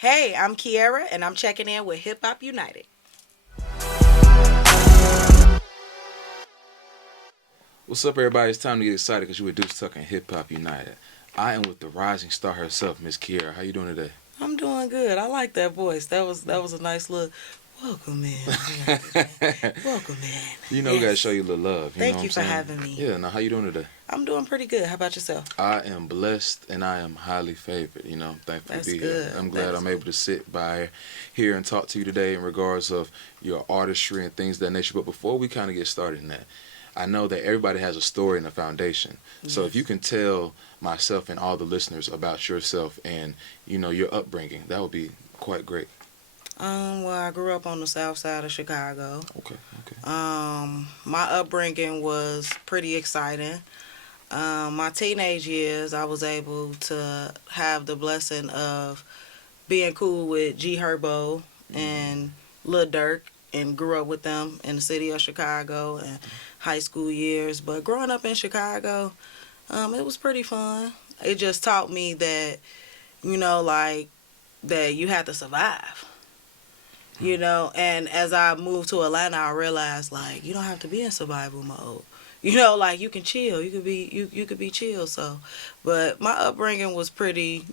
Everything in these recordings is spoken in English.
Hey, I'm Keiara, and I'm checking in with Hip Hop United. What's up, everybody? It's time to get excited because you were Deuce Tuck and Hip Hop United. I am with the rising star herself, Miss Kiera. How you doing today? I'm doing good. I like that voice. That was a nice look. Welcome in. I like it, man. Welcome You in. know we gotta show Yes. you a little love. You know what Thank I'm you for saying? having me. Yeah. Now, how you doing today? I'm doing pretty good. How about yourself? I am blessed and I am highly favored. I'm thankful to That's be here. good. I'm That glad is I'm good. able to sit by here and talk to you today in regards of your artistry and things of that nature. But before we kind of get started in that, I know that everybody has a story and a foundation. So if you Yes. can tell myself and all the listeners about yourself and your upbringing, that would be quite great. Well, I grew up on the south side of Chicago. Okay, okay. My upbringing was pretty exciting. My teenage years, I was able to have the blessing of being cool with G Herbo and Lil Durk and grew up with them in the city of Chicago and high school years. But growing up in Chicago, it was pretty fun. It just taught me that, like that you have to survive. And as I moved to Atlanta, I realized like you don't have to be in survival mode. Like you can chill. You could be chill. So, but my upbringing was pretty,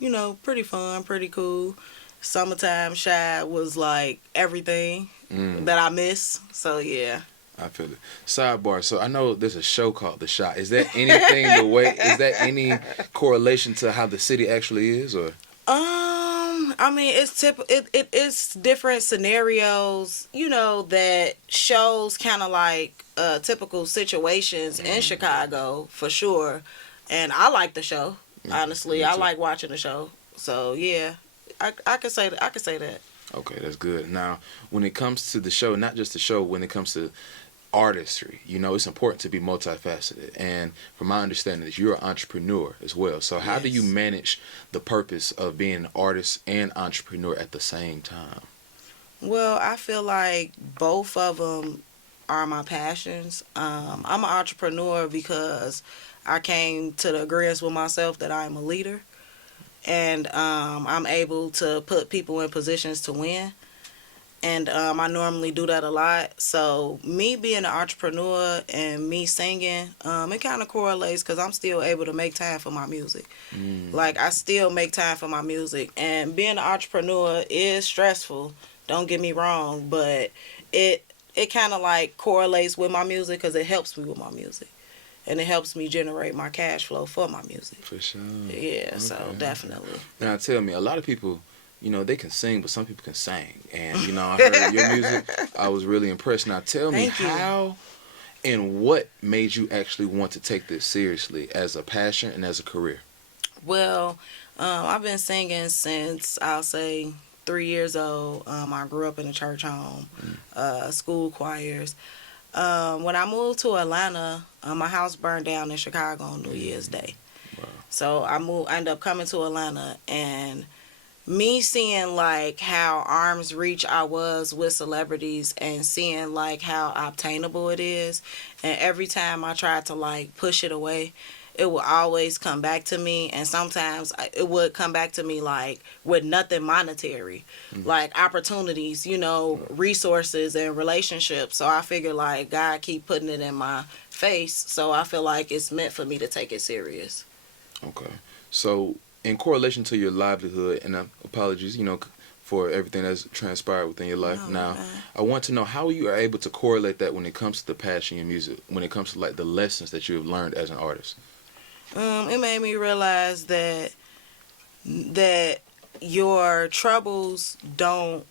pretty fun, pretty cool. Summertime shy was like everything Mm, that I miss. So yeah. I feel it. Sidebar. So I know there's a show called The Shot. Is that anything the way? Is that any correlation to how the city actually is, or? I mean, it is different scenarios, that shows kind of like typical situations in Chicago for sure. And I like the show. Yeah, Honestly, me I too. like watching the show. So yeah, I could say that. I could say that. Okay, that's good. Now, when it comes to the show, not just the show, when it comes to artistry, it's important to be multifaceted. And from my understanding, is you're an entrepreneur as well. So how do you Yes. manage the purpose of being an artist and entrepreneur at the same time? Well, I feel like both of them are my passions. I'm an entrepreneur because I came to the agreement with myself that I'm a leader, and I'm able to put people in positions to win. And I normally do that a lot. So me being an entrepreneur and me singing, it kind of correlates because I'm still able to make time for my music. Mm, Like I still make time for my music, and being an entrepreneur is stressful. Don't get me wrong, but it kind of like correlates with my music because it helps me with my music, and it helps me generate my cash flow for my music. for sure. Yeah, Okay, so okay. definitely. Now tell me, a lot of people, they can sing, but some people can sing. And I heard your music. I was really impressed. Now tell me Thank you. how and what made you actually want to take this seriously as a passion and as a career? Well, I've been singing since I'll say 3 years old. I grew up in a church home, Mm, school choirs. When I moved to Atlanta, my house burned down in Chicago on New Year's mm, Day. wow. So I ended up coming to Atlanta, and me seeing like how arm's reach I was with celebrities and seeing like how obtainable it is, and every time I tried to like push it away, it would always come back to me, and sometimes it would come back to me like with nothing monetary, Mm, like opportunities, wow. resources and relationships. So I figure like God keep putting it in my face, so I feel like it's meant for me to take it serious. Okay. So, in correlation to your livelihood, and apologies, for everything that's transpired within your life. No, you're Now, fine. I want to know how you are able to correlate that when it comes to the passion in music, when it comes to like the lessons that you have learned as an artist. It made me realize that your troubles don't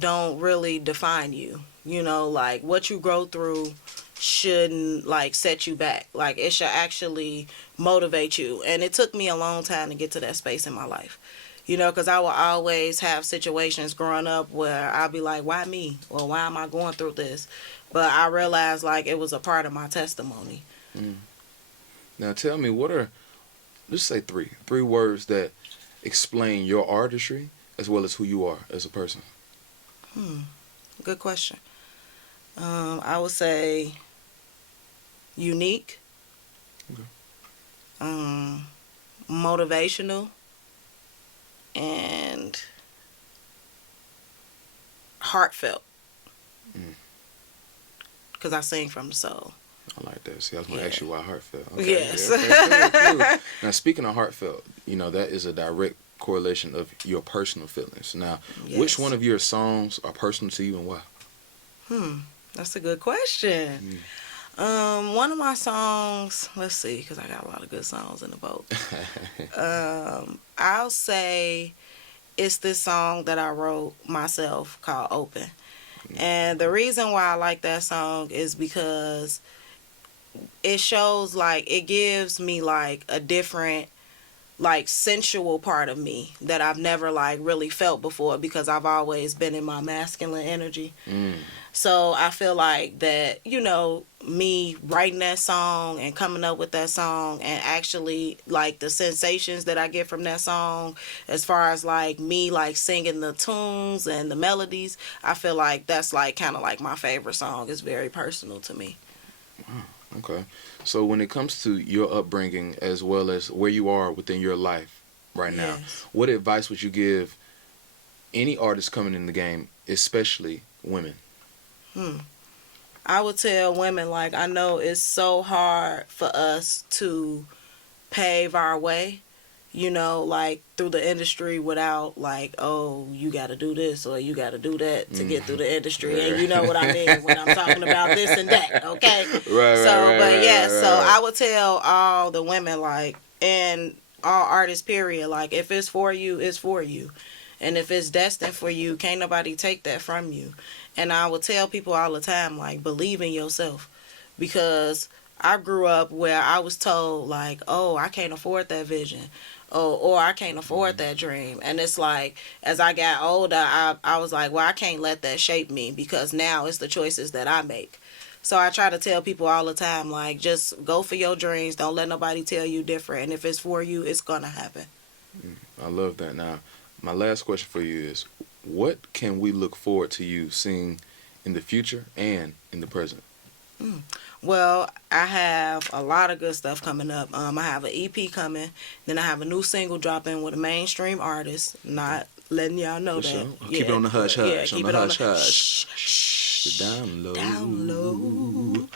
really define you. Like what you go through shouldn't like set you back. Like it should actually motivate you. And it took me a long time to get to that space in my life. Because I will always have situations growing up where I'll be like, why me? Or why am I going through this? But I realized like it was a part of my testimony. Mm. Now, tell me, what are, let's say three words that explain your artistry as well as who you are as a person. Hmm. Good question. I would say unique, Okay. motivational, and named Heartfelt. Mm. Because I sing from the soul. I like that. See, I was going to Yeah. ask you why heartfelt. Okay, Yes. yeah, okay, cool. Now, speaking of heartfelt, that is a direct correlation of your personal feelings. Now, which Yes. one of your songs are personal to you and why? That's a good question. One of my songs, let's see, because I got a lot of good songs in the boat. I'll say it's this song that I wrote myself called Open. And the reason why I like that song is because it shows, like, it gives me like a different, like, sensual part of me that I've never like really felt before, because I've always been in my masculine energy. So I feel like that, me writing that song and coming up with that song, and actually like the sensations that I get from that song, as far as like me like singing the tunes and the melodies, I feel like that's like kind of like my favorite song. It's very personal to me. Okay. So when it comes to your upbringing as well as where you are within your life right now, Yes. what advice would you give any artist coming in the game, especially women? I would tell women, like, I know it's so hard for us to pave our way, like through the industry without like, oh, you got to do this or you got to do that to get through the industry. And you know what I mean when I'm talking about this and that, okay? I would tell all the women, like, and all artists, period, like, if it's for you, it's for you. And if it's destined for you, can't nobody take that from you. And I would tell people all the time, like, believe in yourself. Because I grew up where I was told, like, oh, I can't afford that vision. Oh, or I can't afford that dream. And it's like, as I got older, I was like, well, I can't let that shape me, because now it's the choices that I make. So I try to tell people all the time, like, just go for your dreams. Don't let nobody tell you different. And if it's for you, it's going to happen. I love that. Now, my last question for you is, what can we look forward to you seeing in the future and in the present? Well, I have a lot of good stuff coming up. I have an EP coming. Then I have a new single dropping with a mainstream artist. Not letting y'all know For that. sure. Keep it on the hush hush. Yeah, keep it on the hush. shh, shh, The down low. down low.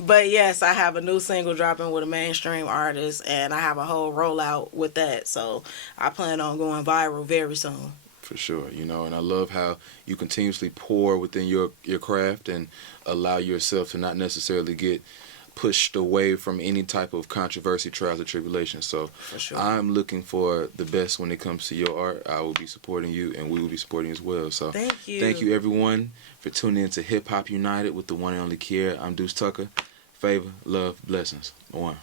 But yes, I have a new single dropping with a mainstream artist, and I have a whole rollout with that. So I plan on going viral very soon. For sure, and I love how you continuously pour within your craft and allow yourself to not necessarily get pushed away from any type of controversy, trials, or tribulations. So For sure. I'm looking for the best when it comes to your art. I will be supporting you, and we will be supporting you as well. So Thank you. Thank you, everyone, for tuning in to Hip Hop United with the one and only Keiara. I'm Deuce Tucker. Favor, love, blessings. One.